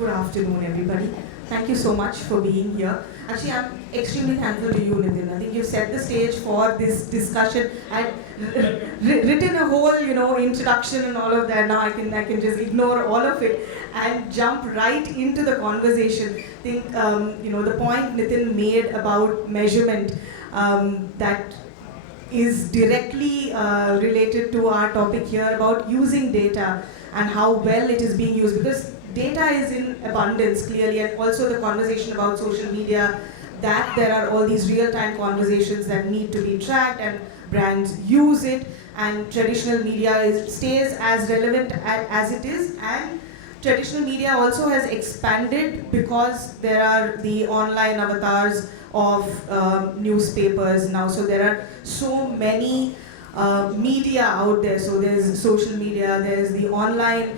Good afternoon, everybody. Thank you so much for being here. Actually, I'm extremely thankful to you, Nitin. I think you've set the stage for this discussion. I've written a whole, introduction and all of that. Now I can just ignore all of it and jump right into the conversation. I think, the point Nitin made about measurement, that is directly related to our topic here about using data and how well it is being used, because data is in abundance clearly, and also the conversation about social media, that there are all these real-time conversations that need to be tracked and brands use it, and traditional media stays as relevant as it is, and traditional media also has expanded because there are the online avatars of newspapers now. So there are so many media out there. So there's social media, there's the online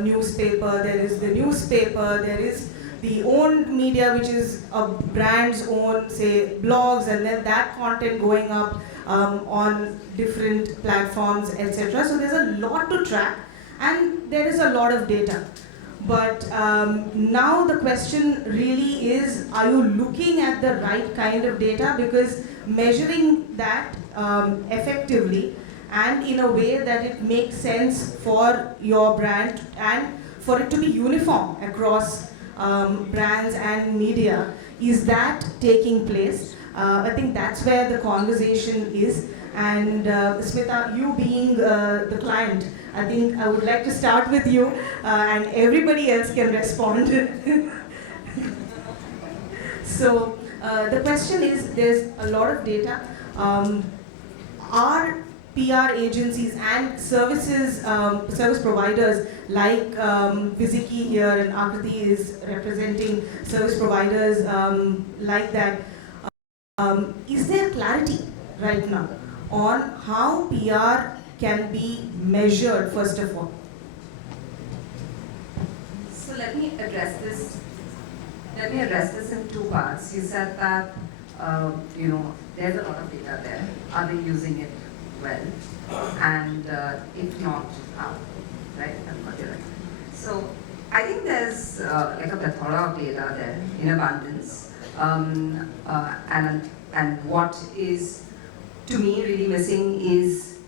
newspaper, there is the newspaper, there is the owned media, which is a brand's own, say, blogs, and then that content going up on different platforms, etc. So there's a lot to track, and there is a lot of data. But now the question really is, are you looking at the right kind of data? Because measuring that effectively and in a way that it makes sense for your brand and for it to be uniform across brands and media, is that taking place? I think that's where the conversation is. And Smita, you being the client, I think I would like to start with you, and everybody else can respond. So the question is, there's a lot of data. Are PR agencies and service providers like Wizikey here, and Aakriti is representing service providers like that, is there clarity right now on how PR can be measured, first of all? So let me address this. In two parts. You said that there's a lot of data there. Are they using it well? And if not, how? Right? That's what you're right. So I think there's like a plethora of data there in abundance, and what is, to me, really missing is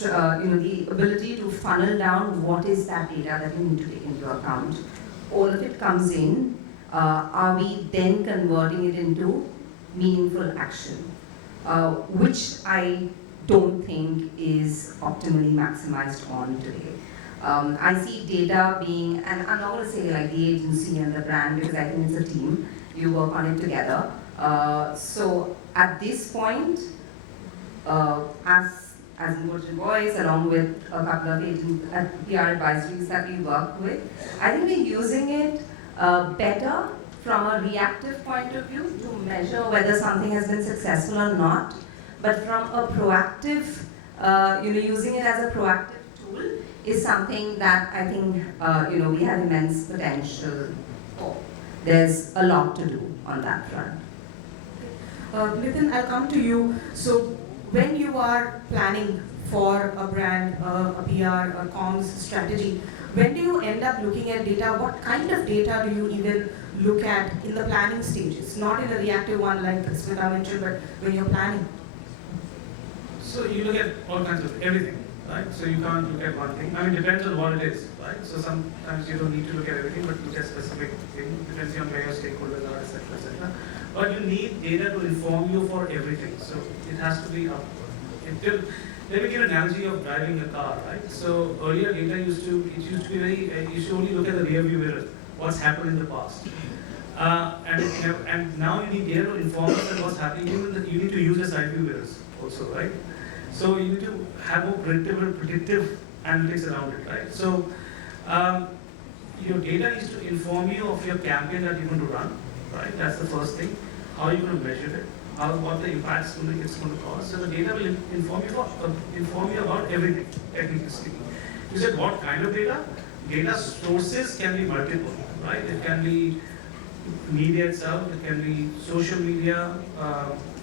the ability to funnel down what is that data that you need to take into account. All of it comes in. Are we then converting it into meaningful action, which I don't think is optimally maximized on today. I see data being, and I'm not going to say like the agency and the brand, because I think it's a team. You work on it together. So at this point, as in Boyce, along with a couple of agents at PR advisories that we work with, I think we're using it better from a reactive point of view to measure whether something has been successful or not. But from a proactive, using it as a proactive tool is something that I think we have immense potential for. There's a lot to do on that front. Nitin, I'll come to you. So when you are planning for a brand, a PR, a comms strategy, when do you end up looking at data? What kind of data do you even look at in the planning stages? Not in a reactive one like Smita mentioned, but when you're planning. So you look at all kinds of everything, right? So you can't look at one thing. I mean, it depends on what it is, right? So sometimes you don't need to look at everything, but look at specific things, depending on where your stakeholders are, etc., etc. But you need data to inform you for everything. So it has to be up. Let me give an analogy of driving a car, right? So earlier data used to be very, you should only look at the rear view mirror, what's happened in the past. And now you need data to inform us on what's happening. You need to use the side view mirrors also, right? So you need to have more predictive analytics around it, right? So your data needs to inform you of your campaign that you're going to run, right? That's the first thing. How are you going to measure it? What the impacts it's going to cause. So the data will inform you about everything, technically speaking. You said what kind of data? Data sources can be multiple, right? It can be media itself, it can be social media,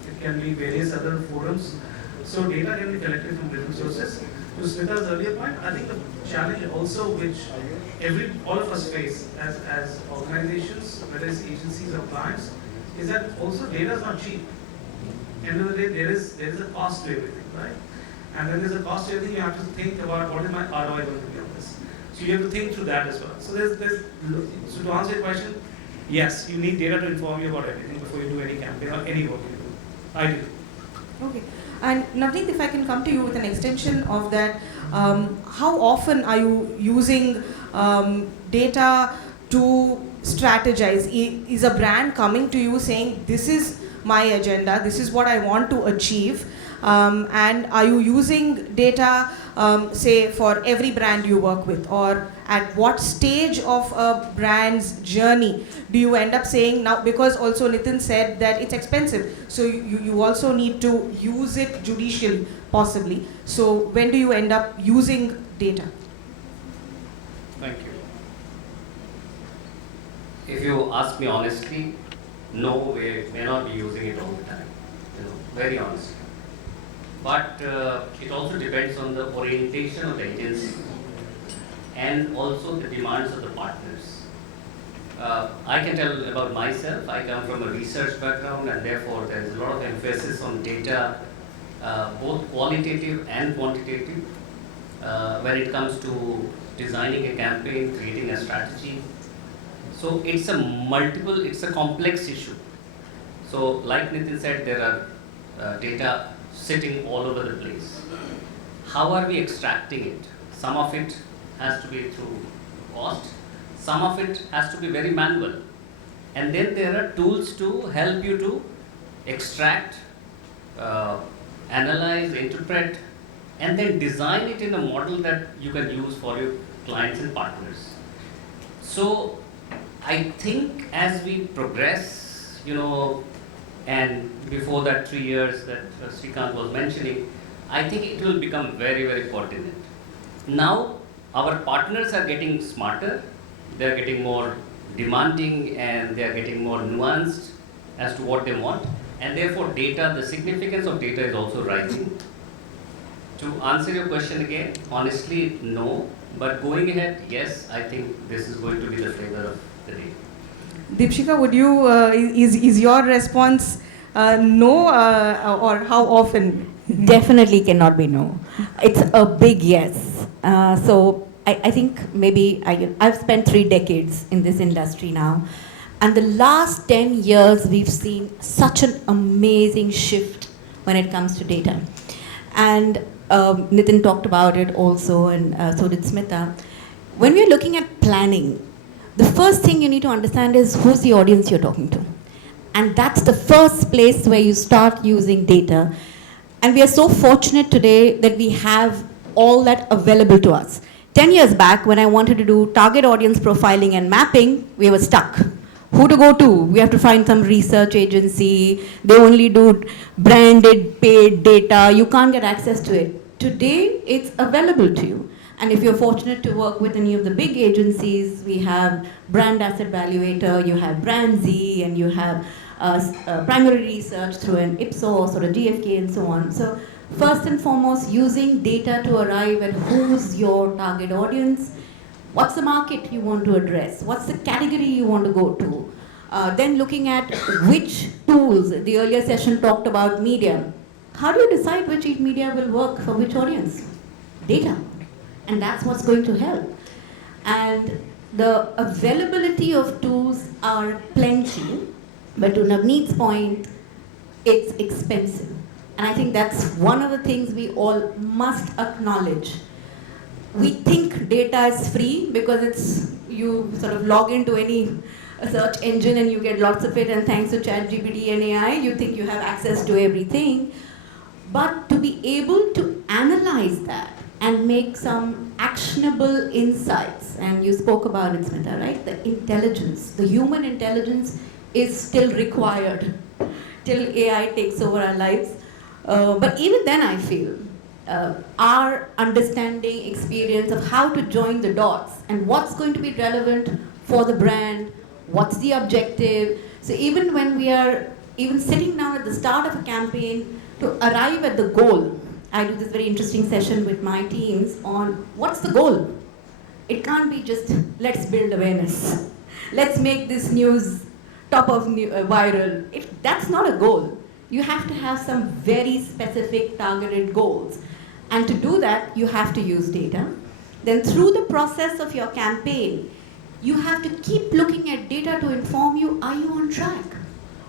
it can be various other forums. So data can be collected from different sources. to Smita's earlier point, I think the challenge also which all of us face as organizations, whether it's agencies or clients, is that also data is not cheap. End of the day, there is a cost to everything, right? And when there's a cost to everything, you have to think about what is my ROI going to be on this. So you have to think through that as well. So so to answer your question, yes, you need data to inform you about everything before you do any campaign or any work you do. I do. Okay. And Navneet, if I can come to you with an extension of that, how often are you using data to strategize? Is a brand coming to you saying, this is my agenda, this is what I want to achieve? And are you using data, say, for every brand you work with? Or at what stage of a brand's journey do you end up saying now, because also Nitin said that it's expensive, so you also need to use it judicially, possibly. So when do you end up using data? Thank you. If you ask me honestly, no, we may not be using it all the time, very honestly. But it also depends on the orientation of the agency and also the demands of the partners. I can tell about myself. I come from a research background, and therefore there is a lot of emphasis on data, both qualitative and quantitative, when it comes to designing a campaign, creating a strategy. So it's a complex issue. So like Nitin said, there are data sitting all over the place. How are we extracting it? Some of it has to be through cost, some of it has to be very manual. And then there are tools to help you to extract, analyze, interpret, and then design it in a model that you can use for your clients and partners. So I think as we progress, and before that 3 years that Srikanth was mentioning, I think it will become very, very pertinent. Now, our partners are getting smarter, they are getting more demanding, and they are getting more nuanced as to what they want, and therefore the significance of data is also rising. To answer your question again, honestly, no, but going ahead, yes, I think this is going to be the flavor of the day. Deepshikha, would you, is your response no, or how often? Definitely cannot be no. It's a big yes. So I think maybe I've spent 3 decades in this industry now. And the last 10 years, we've seen such an amazing shift when it comes to data. And Nitin talked about it also, and so did Smita. When we're looking at planning, the first thing you need to understand is who's the audience you're talking to. And that's the first place where you start using data. And we are so fortunate today that we have all that available to us. 10 years back, when I wanted to do target audience profiling and mapping, we were stuck. Who to go to? We have to find some research agency. They only do branded, paid data. You can't get access to it. Today, it's available to you. And if you're fortunate to work with any of the big agencies, we have Brand Asset Valuator, you have BrandZ, and you have primary research through an Ipsos or a GfK and so on. So first and foremost, using data to arrive at who's your target audience, what's the market you want to address, what's the category you want to go to, then looking at which tools. The earlier session talked about media. How do you decide which media will work for which audience? Data. And that's what's going to help. And the availability of tools are plenty, but to Navneet's point, it's expensive. And I think that's one of the things we all must acknowledge. We think data is free because you sort of log into any search engine and you get lots of it, and thanks to ChatGPT and AI, you think you have access to everything. But to be able to analyze that and make some actionable insights, and you spoke about it, Smita, right? The intelligence, the human intelligence is still required till AI takes over our lives. But even then I feel our understanding, experience of how to join the dots and what's going to be relevant for the brand, what's the objective. So even when we are even sitting down at the start of a campaign to arrive at the goal, I do this very interesting session with my teams on what's the goal. It can't be just let's build awareness, let's make this news top of viral. That's not a goal. You have to have some very specific targeted goals. And to do that, you have to use data. Then through the process of your campaign, you have to keep looking at data to inform you, are you on track?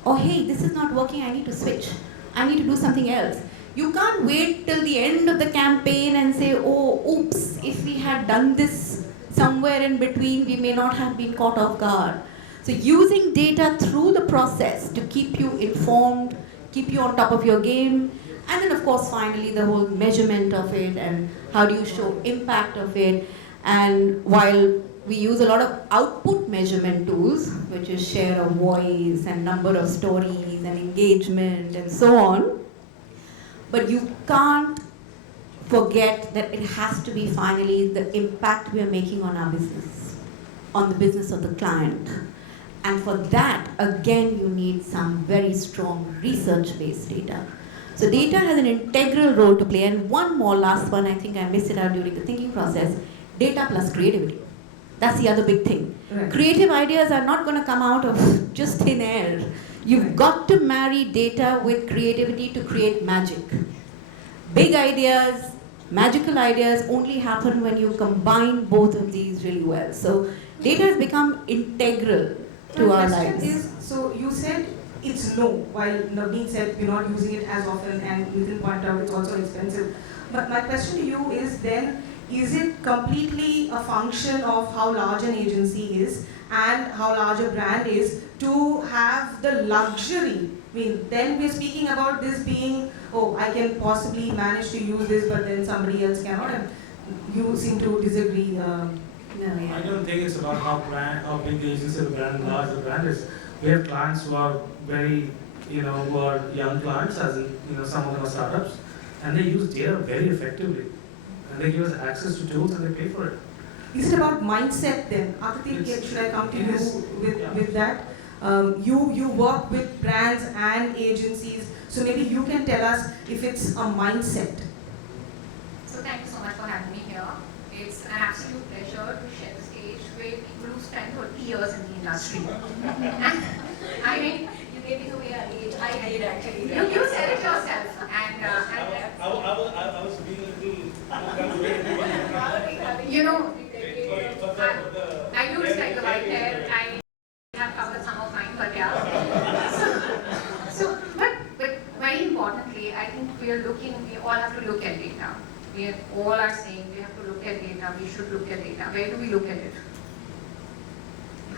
Or hey, this is not working, I need to switch. I need to do something else. You can't wait till the end of the campaign and say, oh, oops, if we had done this somewhere in between, we may not have been caught off guard. So using data through the process to keep you informed, keep you on top of your game, and then of course finally the whole measurement of it and how do you show impact of it. And while we use a lot of output measurement tools, which is share of voice and number of stories and engagement and so on, but you can't forget that it has to be finally the impact we are making on our business, on the business of the client. And for that, again, you need some very strong research-based data. So data has an integral role to play. And one more, last one, I think I missed it out during the thinking process, data plus creativity. That's the other big thing. Right. Creative ideas are not going to come out of just thin air. You've got to marry data with creativity to create magic. Big ideas, magical ideas only happen when you combine both of these really well. So data has become integral to our My lives. question is, so you said it's low, while Navneet said we're not using it as often, and Nitin pointed out it's also expensive. But my question to you is then, is it completely a function of how large an agency is and how large a brand is to have the luxury? I mean, then we're speaking about this being, oh, I can possibly manage to use this, but then somebody else cannot. And you seem to disagree. I don't think it's about how big the agency of the brand and large the brand is. We have clients who are very, who are young clients, as in, some of them are startups, and they use data very effectively. And they give us access to tools and they pay for it. Is it about mindset then? Aakriti, should I come to you with that? You work with brands and agencies, so maybe you can tell us if it's a mindset. So thank you so much for having me here. It's an absolute pleasure to share the stage with people who spent 30 years in the industry. And I mean, you gave me away our age. I did actually. You said it yourself. And I was being a little I do respect the white hair. I have covered some of mine, but yeah. But very importantly, I think we all have to look at data. We all are saying we have to look at data, we should look at data. Where do we look at it?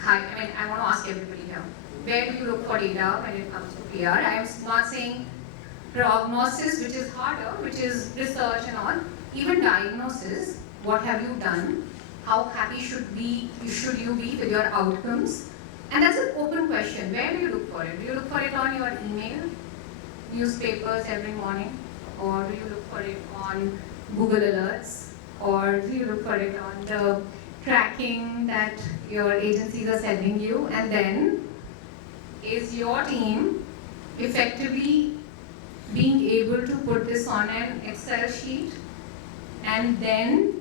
I want to ask everybody here. Where do you look for data when it comes to PR? I am not saying prognosis, which is harder, which is research and all. Even diagnosis, what have you done? How happy should you be with your outcomes? And that's an open question. Where do you look for it? Do you look for it on your email, newspapers every morning? Or do you look for it on Google Alerts? Or do you look for it on the tracking that your agencies are sending you? And then, is your team effectively being able to put this on an Excel sheet? And then,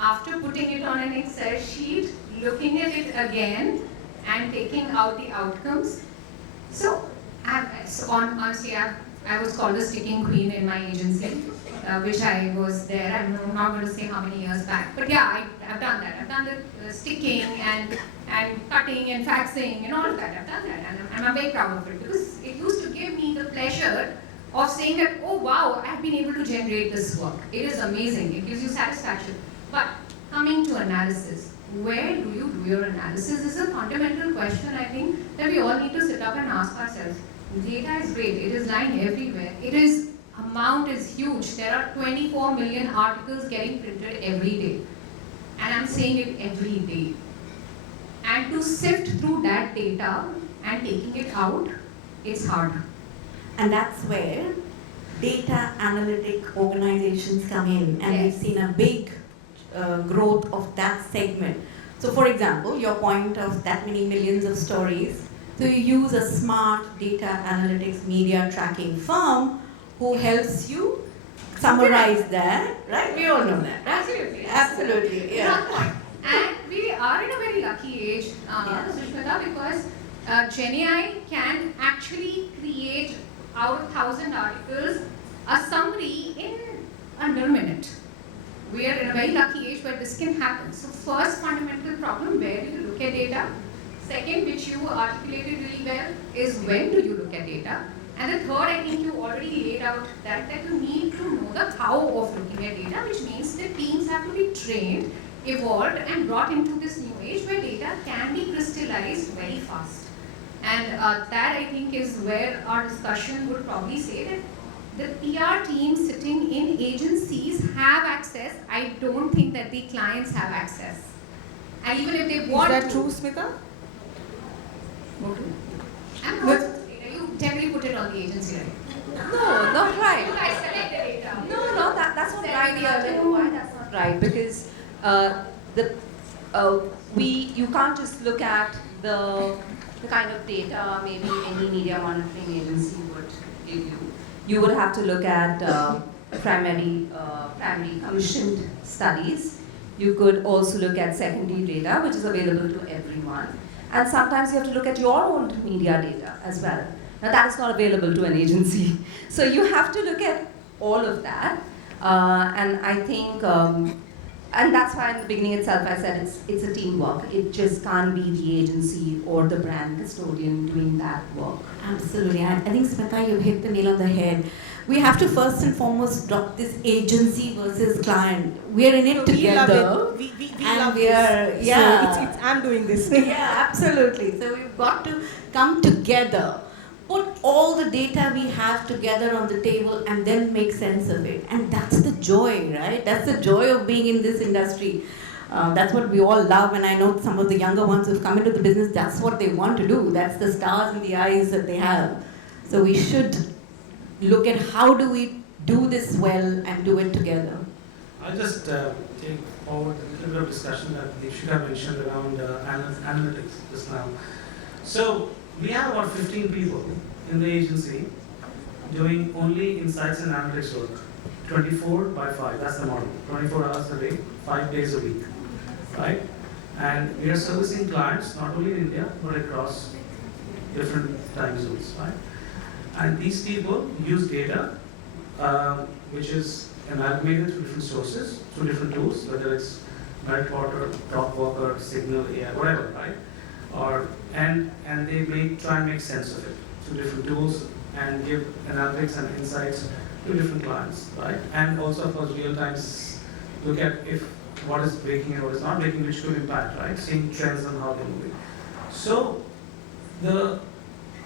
after putting it on an Excel sheet, looking at it again and taking out the outcomes? So, honestly, I was called the sticking queen in my agency, which I was there. I'm not going to say how many years back, but yeah, I've done that. I've done the sticking and cutting and faxing and all of that. I've done that, and I'm very proud of it because it used to give me the pleasure of saying that, oh wow, I've been able to generate this work. It is amazing. It gives you satisfaction. But coming to analysis, where do you do your analysis is a fundamental question, I think, that we all need to sit up and ask ourselves. Data is great. It is lying everywhere. Amount is huge. There are 24 million articles getting printed every day. And I'm saying it every day. And to sift through that data and taking it out, it's hard. And that's where data analytic organizations come in, and Yes. we've seen a big growth of that segment. So for example, your point of that many millions of stories, so you use a smart data analytics media tracking firm who helps you summarize that, right? We all know that, right? Absolutely. Absolutely, yeah. One point. And we are in a very lucky age, Susmita, because GenAI can actually create out of 1,000 articles a summary in under a minute. We are in a very lucky age where this can happen. So first fundamental problem, where do you look at data? Second, which you articulated really well, is when do you look at data? And the third, I think you already laid out that you need to know the how of looking at data, which means that teams have to be trained, evolved, and brought into this new age where data can be crystallized very fast. And that, I think, is where our discussion would probably say that the PR teams sitting in agencies have access. I don't think that the clients have access. And even if they want Is that to, true, Smita? and also, you generally put it on the agency, right? No, not right. You guys select the data. No, that's not right. Select I'll the tell you why that's not right. Because you can't just look at the kind of data maybe any media monitoring agency would give you. You would have to look at primary commissioned studies. You could also look at secondary data, which is available to everyone. And sometimes you have to look at your own media data as well. Now that is not available to an agency. So you have to look at all of that. And I think, and that's why in the beginning itself I said it's a teamwork. It just can't be the agency or the brand custodian doing that work. Absolutely. I think, Smita, you hit the nail on the head. We have to first and foremost drop this agency versus client. We are in it together. We love it. We and love we are, this. yeah. So I'm doing this. Yeah, absolutely. So we've got to come together, put all the data we have together on the table, and then make sense of it. And that's the joy, right? That's the joy of being in this industry. That's what we all love, and I know some of the younger ones who've come into the business, that's what they want to do. That's the stars in the eyes that they have. So we should look at how do we do this well and do it together. I'll just take forward a little bit of discussion that Deepshikha mentioned around analytics just now. So we have about 15 people in the agency doing only insights and analytics work, 24 by 5, that's the model, 24 hours a day, 5 days a week, right? And we are servicing clients not only in India, but across different time zones, right? And these people use data, which is amalgamated through different sources, through different tools, whether it's Meltwater, Talkwalker, Signal, AI, whatever, right? And they try and make sense of it through different tools and give analytics and insights to different clients, right? And also, of course, real time look at if what is breaking and what is not breaking, which could impact, right? Seeing trends and how they're moving. So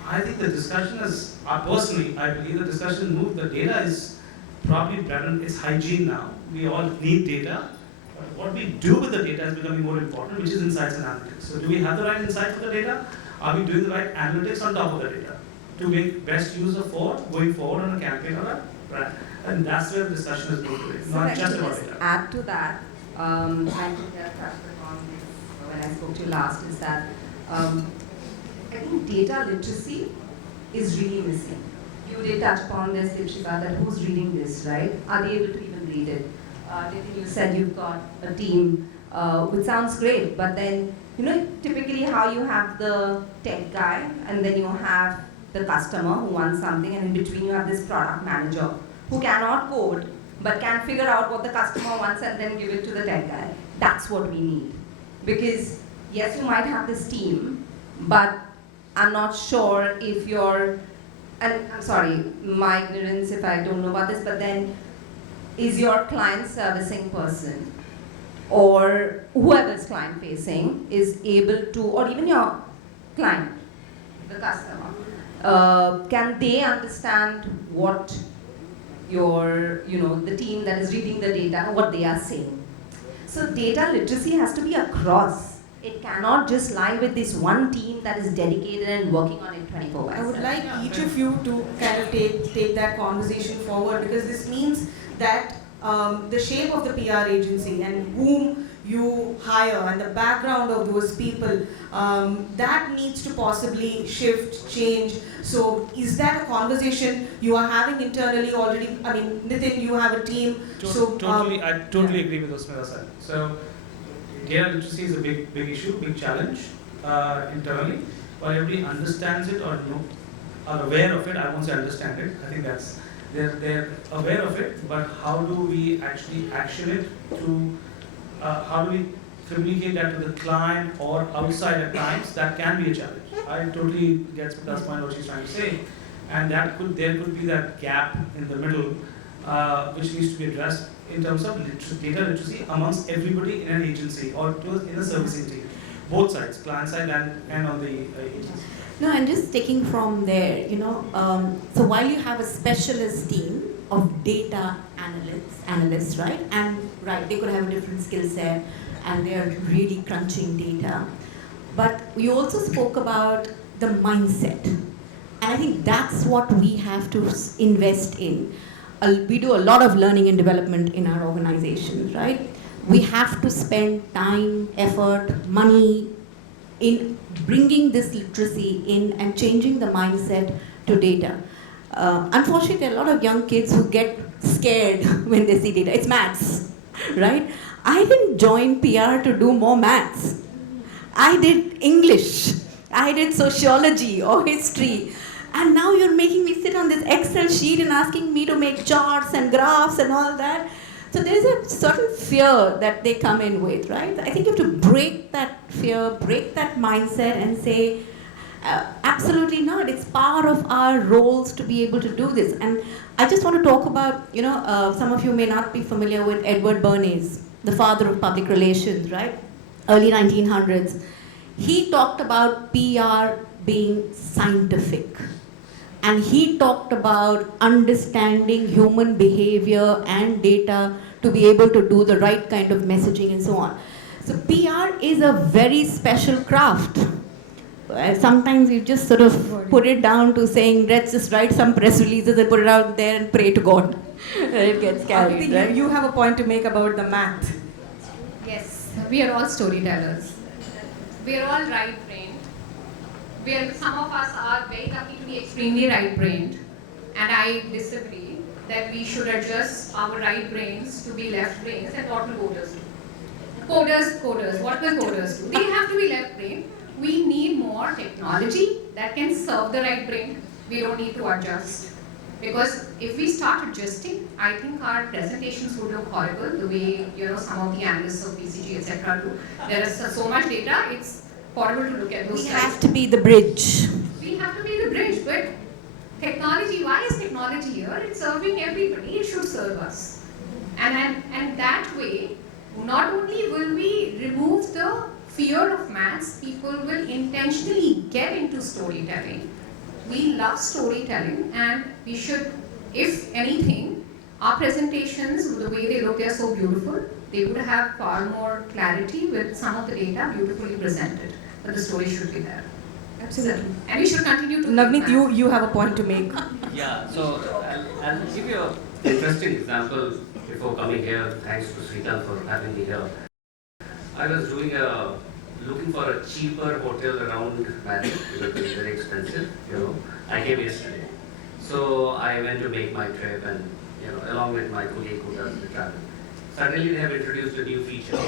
I think the discussion is, personally, I believe the discussion moved, the data is probably better, it's hygiene now. We all need data, but what we do with the data is becoming more important, which is insights and analytics. So do we have the right insight for the data? Are we doing the right analytics on top of the data to make best use of going forward on a campaign or a brand? And that's where the discussion is moved today, So not let just me about just data. add to that, I think I touched upon this when I spoke to you last, is that I think data literacy is really missing. You did touch upon this, Deepshikha, that who's reading this, right? Are they able to even read it? Nitin, you said you've got a team, which sounds great, but then, typically how you have the tech guy, and then you have the customer who wants something, and in between you have this product manager who cannot code, but can figure out what the customer wants and then give it to the tech guy. That's what we need. Because, yes, you might have this team, but I'm not sure if you're, and I'm sorry, my ignorance if I don't know about this, but then is your client servicing person or whoever's client facing is able to, or even your client, the customer, can they understand what your, the team that is reading the data, what they are saying? So data literacy has to be across. It cannot just lie with this one team that is dedicated and working on it 24 hours. I would like each of you to kind of take that conversation forward, because this means that the shape of the PR agency and whom you hire and the background of those people, that needs to possibly shift, change. So is that a conversation you are having internally already? I mean, Nitin, you have a team. I totally agree with what Smita said. So data literacy is a big issue, big challenge internally. While everybody understands it or are aware of it, I won't say understand it. I think that's they're aware of it, but how do we actually action it to how do we communicate that to the client or outside at times? That can be a challenge. I totally get Smita's point what she's trying to say, and there could be that gap in the middle which needs to be addressed in terms of data literacy amongst everybody in an agency or in a servicing team, both sides, client side and on the agency. No, and just taking from there, so while you have a specialist team of data analysts, right? And right, they could have a different skill set and they are really crunching data. But we also spoke about the mindset. And I think that's what we have to invest in. We do a lot of learning and development in our organizations, right? We have to spend time, effort, money in bringing this literacy in and changing the mindset to data. Unfortunately, there are a lot of young kids who get scared when they see data. It's maths, right? I didn't join PR to do more maths. I did English. I did sociology or history. And now you're making me sit on this Excel sheet and asking me to make charts and graphs and all that. So there's a certain fear that they come in with, right? I think you have to break that fear, break that mindset and say, absolutely not. It's part of our roles to be able to do this. And I just want to talk about, some of you may not be familiar with Edward Bernays, the father of public relations, right? Early 1900s. He talked about PR being scientific. And he talked about understanding human behavior and data to be able to do the right kind of messaging and so on. So PR is a very special craft. Sometimes you just sort of put it down to saying, let's just write some press releases and put it out there and pray to God. It gets carried, right? You have a point to make about the math. Yes, we are all storytellers. We are all right-brained. Some of us are very lucky to be extremely right-brained, and I disagree that we should adjust our right brains to be left brains, and what will coders do? Coders, what will coders do? They have to be left brain. We need more technology that can serve the right brain. We don't need to adjust. Because if we start adjusting, I think our presentations would look horrible, the way some of the analysts of BCG, etc. do. There is so much data, it's horrible to look at those We slides. have to be the bridge. We have to be the bridge, but technology, why is technology here? It's serving everybody, it should serve us. And that way, not only will we remove the fear of maths, people will intentionally get into storytelling. We love storytelling, and we should, if anything, our presentations, the way they look, they're so beautiful, they would have far more clarity with some of the data beautifully presented. But the story should be there. Absolutely. And we should continue to. Navneet, you have a point to make. Yeah, so I'll give you an interesting example before coming here. Thanks to Smita for having me here. I was looking for a cheaper hotel around Paris because it was very expensive. I came yesterday. So I went to make my trip and, along with my colleague who does the travel. Suddenly they have introduced a new feature,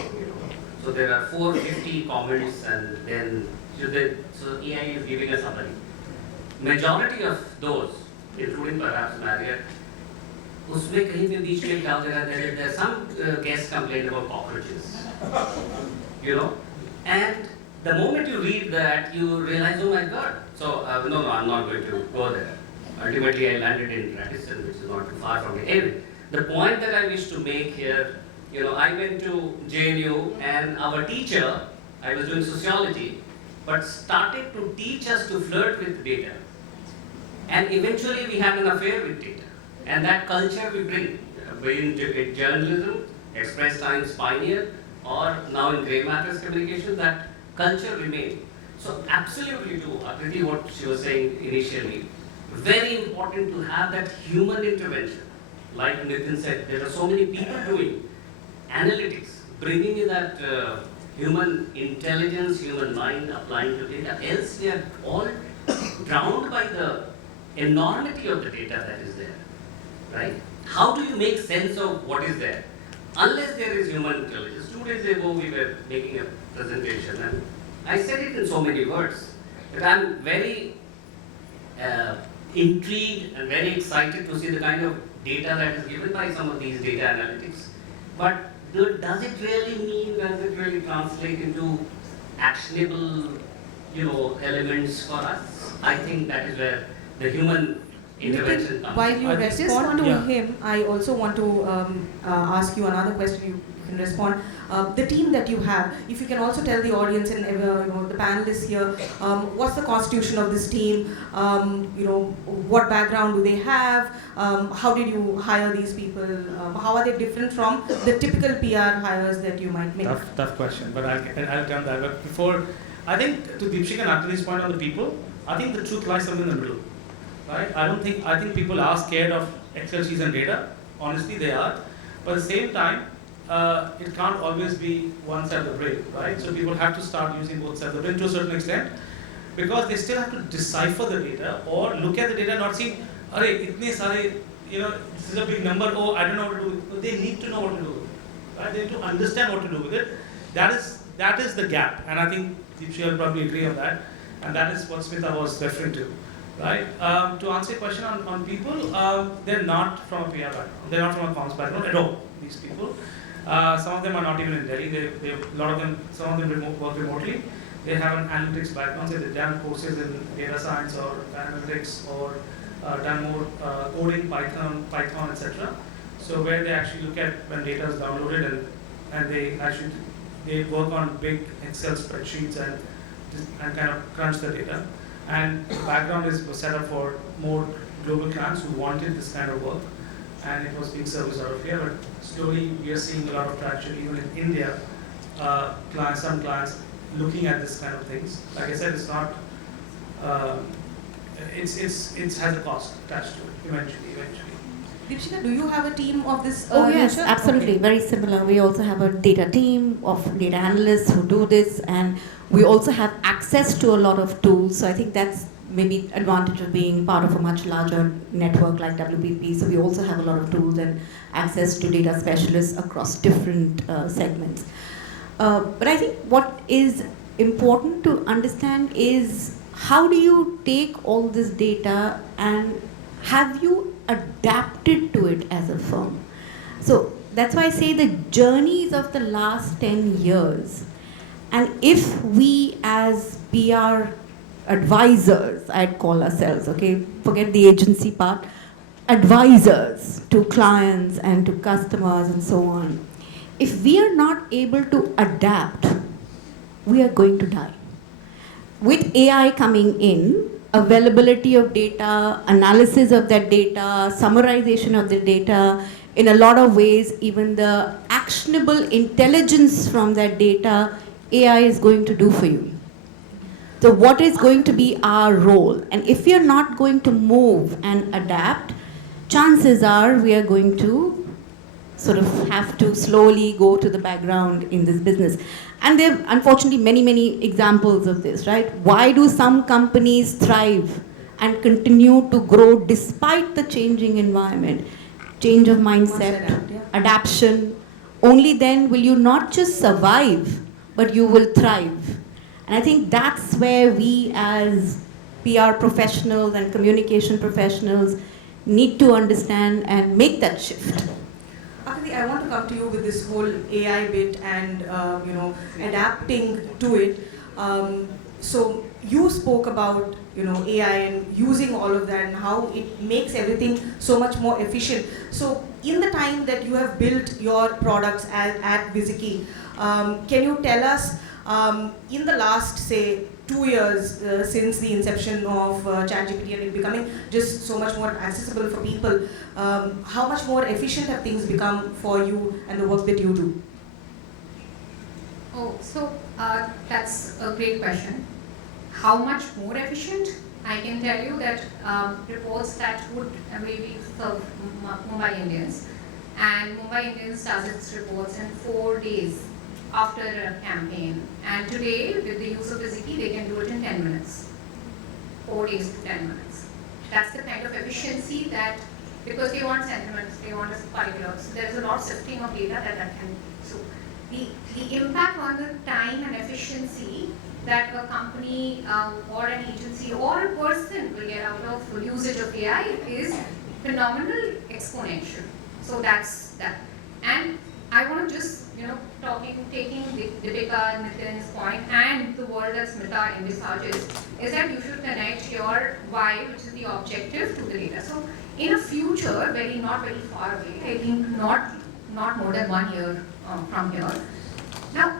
So there are 450 comments and then, so AI is giving a summary. Majority of those, including perhaps Marriott, उसमें कहीं पे बीच में क्या हो जाएगा, there's some guest complained about cockroaches, and the moment you read that, you realize, oh my God. So no, I'm not going to go there. Ultimately, I landed in Radisson, which is not too far from here. Anyway, the point that I wish to make here, I went to JNU and our teacher, I was doing sociology, but started to teach us to flirt with data. And eventually we had an affair with data. And that culture we bring in journalism, Express Times pioneer, or now in GreyMatters communication, that culture remained. So absolutely to Aakriti, what she was saying initially, very important to have that human intervention. Like Nitin said, there are so many people doing analytics, bringing in that human intelligence, human mind applying to data. Else we are all drowned by the enormity of the data that is there, right? How do you make sense of what is there? Unless there is human intelligence. 2 days ago we were making a presentation and I said it in so many words that I'm very intrigued and very excited to see the kind of data that is given by some of these data analytics. But does it really mean, does it really translate into actionable, elements for us? I think that is where the human intervention comes. While you I respond to yeah. him, I also want to ask you another question. You can respond. The team that you have, if you can also tell the audience and the panelists here, what's the constitution of this team? What background do they have? How did you hire these people? How are they different from the typical PR hires that you might make? Tough question, but I'll turn that. But before, I think to Deepshikha and Aakriti's point on the people, I think the truth lies somewhere in the middle, right? I think people are scared of Excel sheets and data. Honestly, they are. But at the same time, it can't always be one side of the brain, right? So people have to start using both sides of the brain to a certain extent, because they still have to decipher the data or look at the data and not see, itne sare, this is a big number, oh, I don't know what to do with it. They need to know what to do with it, right? They need to understand what to do with it. That is the gap, and I think Deepshikha will probably agree on that, and that is what Smita was referring to, right? To answer your question on people, they're not from a PR background, they're not from a comms background at all, these people. Some of them are not even in Delhi. Some of them work remotely. They have an analytics background. They've done courses in data science or analytics, or done more coding, Python, etc. So where they actually look at when data is downloaded and they work on big Excel spreadsheets and kind of crunch the data. And the background was set up for more global clients who wanted this kind of work, and it was being serviced out of here. But slowly we are seeing a lot of traction even in India. Some clients looking at this kind of things. Like I said, it's not. It has a cost attached to it eventually. Deepshikha, do you have a team of this? Oh yes, nature? absolutely. Okay. Very similar. We also have a data team of data analysts who do this, and we also have access to a lot of tools. So I think that's maybe advantage of being part of a much larger network like WPP. So we also have a lot of tools and access to data specialists across different segments. But I think what is important to understand is, how do you take all this data and have you adapted to it as a firm? So that's why I say the journeys of the last 10 years, and if we as PR advisors, I'd call ourselves, okay, forget the agency part, advisors to clients and to customers and so on, if we are not able to adapt, we are going to die. With AI coming in, availability of data, analysis of that data, summarization of the data, in a lot of ways, even the actionable intelligence from that data, AI is going to do for you. So what is going to be our role? And if we are not going to move and adapt, chances are we are going to sort of have to slowly go to the background in this business. And there are unfortunately many examples of this, right? Why do some companies thrive and continue to grow despite the changing environment? Change of mindset, adaptation. Only then will you not just survive, but you will thrive. And I think that's where we as PR professionals and communication professionals need to understand and make that shift. Aakriti, I want to come to you with this whole AI bit and adapting to it. So you spoke about AI and using all of that and how it makes everything so much more efficient. So in the time that you have built your products at Wizikey, can you tell us in the last, say, 2 years since the inception of ChatGPT and it becoming just so much more accessible for people, how much more efficient have things become for you and the work that you do? Oh, so that's a great question. How much more efficient? I can tell you that reports that would maybe serve Mumbai Indians, and Mumbai Indians does its reports in 4 days. after a campaign. And today, with the use of Wizikey, they can do it in 10 minutes, 4 days to 10 minutes. That's the kind of efficiency that, because they want sentiments, they want particulars. So there's a lot of sifting of data that can. So the impact on the time and efficiency that a company or an agency or a person will get out of usage of AI is phenomenal, exponential. So that's that. And I want to just, taking Deepshikha, Nitin's point and the word that Smita envisages is that you should connect your why, which is the objective, to the data. So in a future, not very far away, I think not more than 1 year from here, now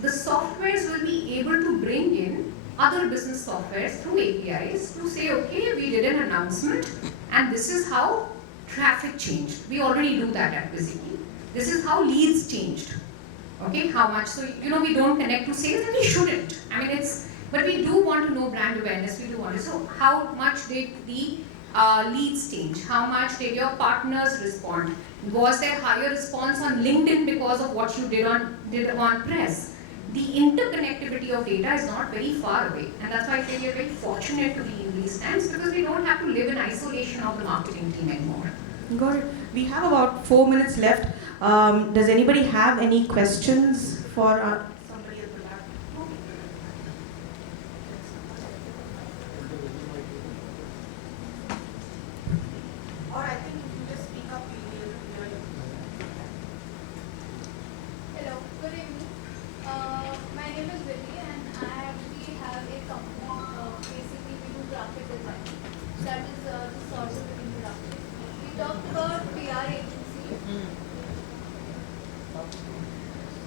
the softwares will be able to bring in other business softwares through APIs to say, okay, we did an announcement and this is how traffic changed. We already do that at Wizikey. This is how leads changed. Okay, how much? So, we don't connect to sales and we shouldn't. I mean, but we do want to know brand awareness. We do want to. So, how much did the leads change? How much did your partners respond? Was there higher response on LinkedIn because of what you did on press? The interconnectivity of data is not very far away, and that's why I say we are very fortunate to be in these times because we don't have to live in isolation of the marketing team anymore. Got it. We have about 4 minutes left. Does anybody have any questions for somebody at the back? Or I think if you just speak up, we'll be able to hear you. Hello, good evening. My name is Vicky and I actually have a company. Basically, we do graphic design. That is the source of the introduction. We talked about PR agency.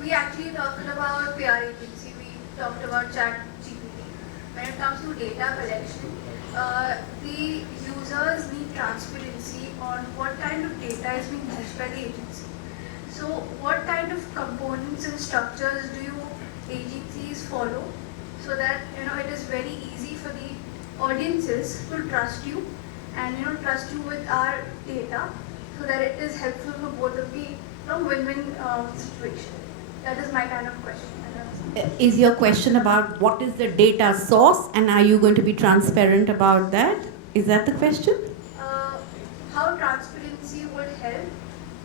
We actually talked about PR agency. We talked about chat GPT. When it comes to data collection, the users need transparency on what kind of data is being used by the agency. So what kind of components and structures do you agencies follow so that it is very easy for the audiences to trust you and trust you with our data so that it is helpful for both of the win-win situation. That is my kind of question. Is your question about what is the data source and are you going to be transparent about that? Is that the question? How transparency would help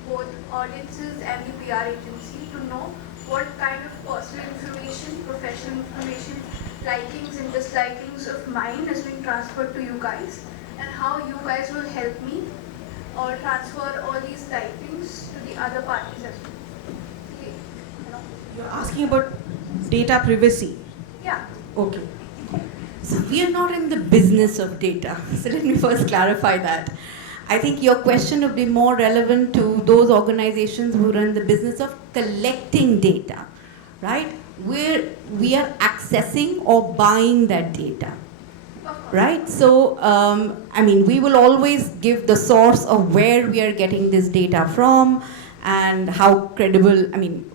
both audiences and the PR agency to know what kind of personal information, professional information, likings and dislikings of mine is being transferred to you guys, and how you guys will help me or transfer all these likings to the other parties as well. You're asking about data privacy. Yeah. Okay. So we are not in the business of data. So let me first clarify that. I think your question would be more relevant to those organizations who run the business of collecting data, right? Where we are accessing or buying that data, right? So, we will always give the source of where we are getting this data from and how credible,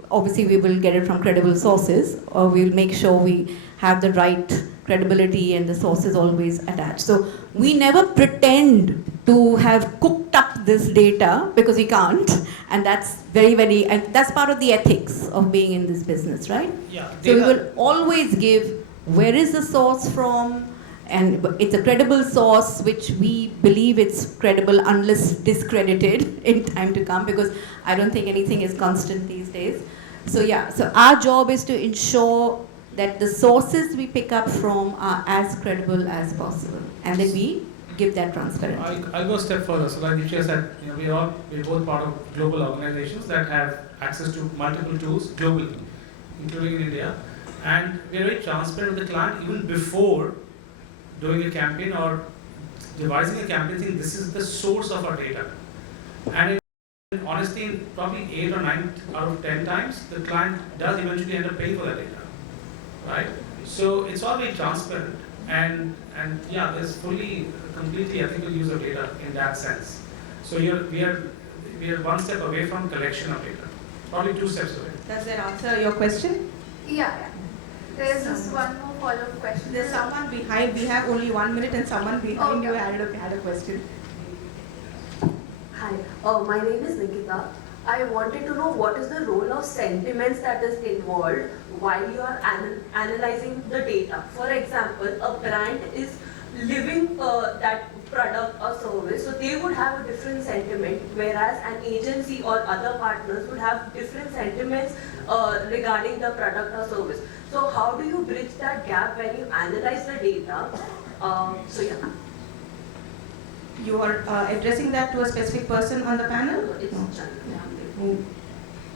obviously we will get it from credible sources, or we'll make sure we have the right credibility and the sources always attached. So we never pretend to have cooked up this data because we can't, and that's and that's part of the ethics of being in this business, right? Yeah. So we will always give where is the source from, and it's a credible source which we believe it's credible unless discredited in time to come, because I don't think anything is constant these days. So so our job is to ensure that the sources we pick up from are as credible as possible, and then we give that transparency. I'll go a step further. So like Deepshikha said, we're both part of global organizations that have access to multiple tools globally, including in India, and we're very transparent with the client even before doing a campaign or devising a campaign, saying this is the source of our data. And honestly, probably 8 or 9 out of 10 times, the client does eventually end up paying for that data, right? So it's all very transparent, and there's completely ethical use of data in that sense. So we are one step away from collection of data, probably 2 steps away. Does that answer your question? Yeah. There's just one more follow-up question. There's someone behind. We have only 1 minute, and someone behind you had a question. Hi, my name is Venkata. I wanted to know what is the role of sentiments that is involved while you are analyzing the data. For example, a brand is living that product or service, so they would have a different sentiment, whereas an agency or other partners would have different sentiments regarding the product or service. So how do you bridge that gap when you analyze the data? So yeah. You are addressing that to a specific person on the panel? It's No.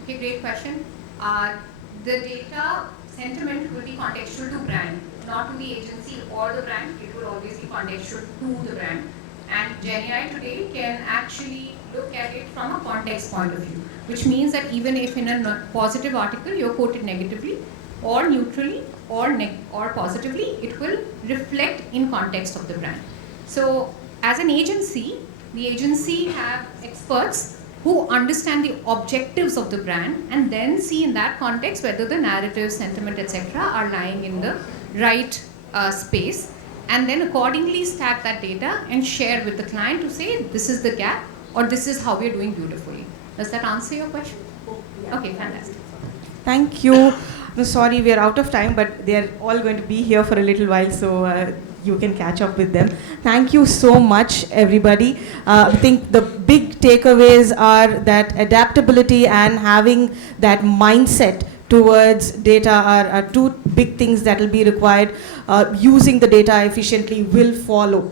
Okay, great question. The data sentiment will be contextual to brand, not to the agency or the brand. It will always be contextual to the brand. And GenAI today can actually look at it from a context point of view, which means that even if in a positive article you're quoted negatively or neutrally or positively, it will reflect in context of the brand. So as an agency, the agency have experts who understand the objectives of the brand and then see in that context whether the narrative, sentiment, etc. are lying in the right space, and then accordingly stack that data and share with the client to say this is the gap or this is how we are doing beautifully. Does that answer your question? Okay, fantastic. Thank you. No, sorry, we are out of time, but they are all going to be here for a little while, so you can catch up with them. Thank you so much, everybody. I think the big takeaways are that adaptability and having that mindset towards data are two big things that will be required. Using the data efficiently will follow.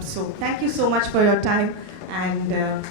So thank you so much for your time, and